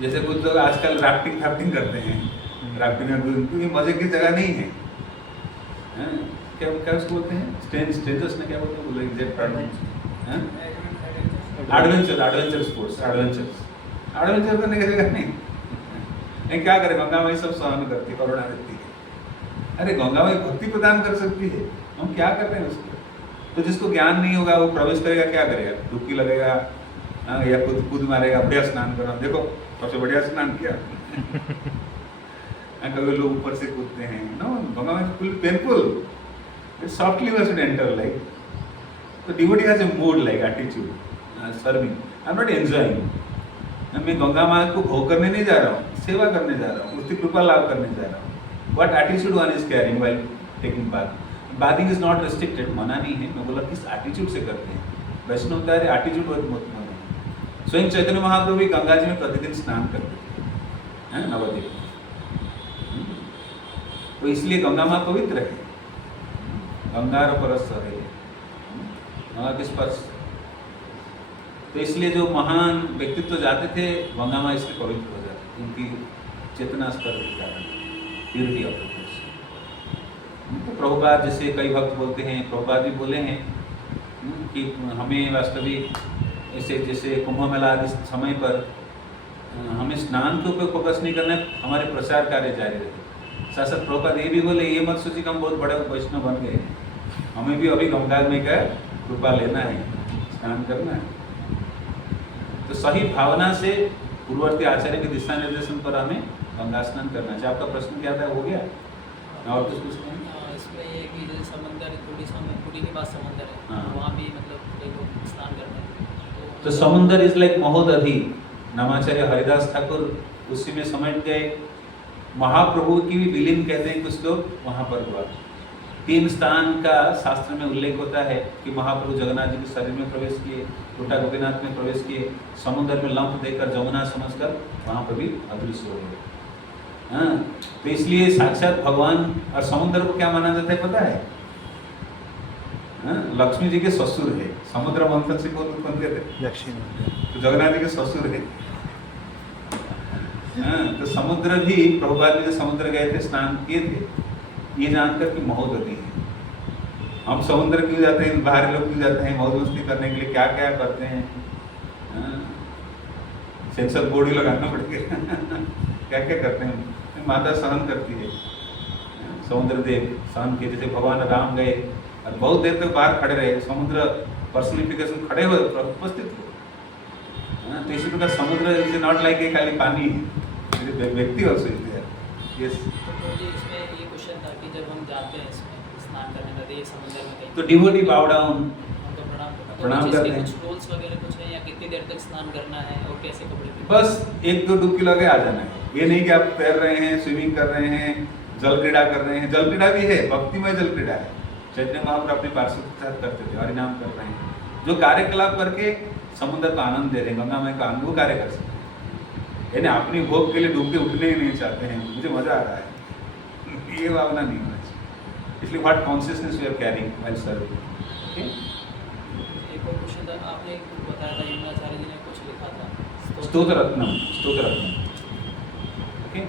जैसे कुछ लोग आजकल राफ्टिंग करते हैं, राफ्टिंग में क्योंकि मजे की जगह नहीं है, क्या क्या उसको बोलते हैं, स्टेंजर्स में क्या बोलते हैं, बोलो एग्जैक्ट एडवेंचर स्पोर्ट्स, एडवेंचर करने की जगह नहीं। क्या करें, गंगा माई सब सहन करती है, करुणा देती है। अरे गंगा माई भक्ति प्रदान कर सकती है, हम क्या कर रहे हैं उसको। तो जिसको ज्ञान नहीं होगा वो प्रवेश करेगा, क्या करेगा, डुबकी लगेगा या कूद मारेगा, बढ़िया स्नान कर रहा हूँ, देखो सबसे बढ़िया स्नान किया। कभी लोग ऊपर से कूदते हैं, नो, गंगा माई full painful, it softly we should enter like. तो devotee has a mood like attitude, serving, I am not enjoying. मैं गंगा माँ को भोग करने नहीं जा रहा हूँ, सेवा करने जा रहा हूँ, उसकी कृपा लाभ करने जा रहा हूँ। What attitude one is carrying while taking bath. Bathing is not restricted, मना नहीं है, मैं बोला किस एटीट्यूड से करते हैं। वैष्णव का एटीट्यूड बहुत महत्वपूर्ण है। स्वयं चैतन्य महाप्रभु भी गंगा जी में प्रतिदिन स्नान करते हैं नवद्वीप। तो इसलिए गंगा माँ पवित्र है, गंगा परस है, गंगा के स्पर्श। तो इसलिए जो महान व्यक्तित्व जाते थे गंगा माँ इसलिए पवित्र हो जाती, उनकी चेतना स्तर के कारण, प्यूरिटी ऑफ द पर्सन। तो प्रभुपाद जैसे कई भक्त बोलते हैं, प्रभुपाद भी बोले हैं कि हमें वास्तविक ऐसे जैसे कुंभ मेला आदि समय पर हमें स्नान के ऊपर फोकस नहीं करना है, हमारे प्रचार कार्य जारी रहे। साथ साथ प्रभुपाद ये भी बोले, ये मत सोचिए कि हम बहुत बड़े वैष्णव बन गए, हमें भी अभी गंगा में का कृपा लेना है, स्नान करना है। तो सही भावना से पूर्ववर्ती आचार्य के दिशा निर्देशन पर हमें गंगा स्नान करना चाहिए। आपका प्रश्न क्या था, हो गया और कुछ पूछना है? इसमें ये कि जैसे समंदर उड़ीसा में, पुरी के पास समंदर है, हाँ। वहाँ भी मतलब कई लोग स्नान करते हैं। तो समुंदर इज लाइक महोदधि। नामाचार्य हरिदास ठाकुर उसी में समझ गए। महाप्रभु की भी विलीन कहते हैं कुछ लोग, वहाँ पर हुआ। 3 स्थान का शास्त्र में उल्लेख होता है कि महाप्रभु जगन्नाथ जी के शरीर में प्रवेश किए, कोटा गोपीनाथ में प्रवेश किए, समुद्र में लंप देकर जमुना समझकर वहाँ पर भी अदृश्य हो गए। हाँ, तो इसलिए साक्षात भगवान और समुद्र को क्या माना जाता है पता है? हाँ, लक्ष्मी जी के ससुर है। समुद्र मंथन से कौन उत्पन्न थे? लक्ष्मी। तो जगन्नाथ जी के ससुर है। हाँ, तो समुद्र भी प्रभुपाद जी समुद्र गए थे, स्नान किए थे, ये जानकर कि महोदधि है। हम समुद्र क्यों जाते हैं, बाहर लोग क्यों जाते हैं मौज मस्ती करने के लिए, क्या क्या करते हैं, सेंसर बोर्ड ही लगाना पड़ेगा। क्या क्या करते हैं, माता सहन करती है, समुद्र देव सहन किए। जैसे भगवान राम गए और बहुत देर तक बाहर खड़े रहे, समुद्र पर्सनिफिकेशन खड़े हुए उपस्थित हुए। तो इसी प्रकार समुद्र इज नॉट लाइक ए खाली पानी है, व्यक्ति ऑल्सो इज देयर। यस, तो जी इसमें ये क्वेश्चन था कि जब हम जाते हैं इसमें स्नान करने का, ये समुद्र में कहीं तो डिवोटी बाउ डाउन, उनको प्रणाम करते हैं। कुछ रूल्स वगैरह कुछ है, या कितनी देर तक स्नान करना है और कैसे कपड़े पहनने हैं? बस 1-2 डुबकी लगे आ जाना है। ये नहीं कि आप तैर रहे हैं, स्विमिंग कर रहे हैं, जल क्रीड़ा कर रहे हैं। जल क्रीड़ा भी है, भक्तिमय जल क्रीड़ा है। चैतन्य महाप्रभु अपने पार्षद के साथ करते थे, हरिनाम कर रहे हैं। जो कार्यकलाप करके समुद्र का आनंद ले रहे हैं, गंगा माई का आनंद वो कार्य कर सकते हैं। यानी अपनी भोग के लिए डूब के उठने ही नहीं चाहते हैं, मुझे मजा आ रहा है, ये भावना नहीं होना चाहिए। इसलिए what consciousness we are carrying while serving. Okay, एक और क्वेश्चन था, आपने बताया था यमुनाचार्य जी ने कुछ लिखा था स्तोत्र रत्नम, स्तोत्र रत्नम। ओके,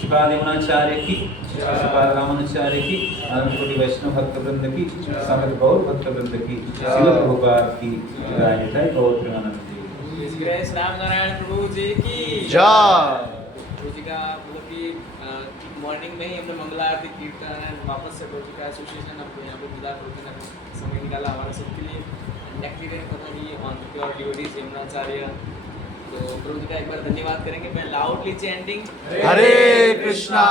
श्रीपाद यमुनाचार्य की, श्रीपाद रामानुचार्य की, अनंत कोटि वैष्णव भक्त वृंद की, समस्त गौर भक्त वृंद की, श्रील प्रभुपाद की जय जय गौर प्रेमानंद जी। राम नारायण प्रभु जी की जय। प्रभु जी का मतलब कि मॉर्निंग में ही हमने मंगला आरती कीर्तन एंड वापस से प्रभु जी का एसोसिएशन आपको यहाँ पे विदा प्रभु ने समय निकाला हमारे सबके लिए। नेक्स्ट पता नहीं ऑन प्योर डिवोटीज यमुनाचार्य, तो प्रभु जी का एक बार धन्यवाद करेंगे। मैं लाउडली चैंटिंग हरे कृष्णा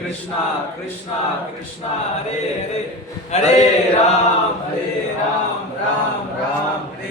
कृष्णा कृष्णा हरे हरे, हरे राम राम राम हरे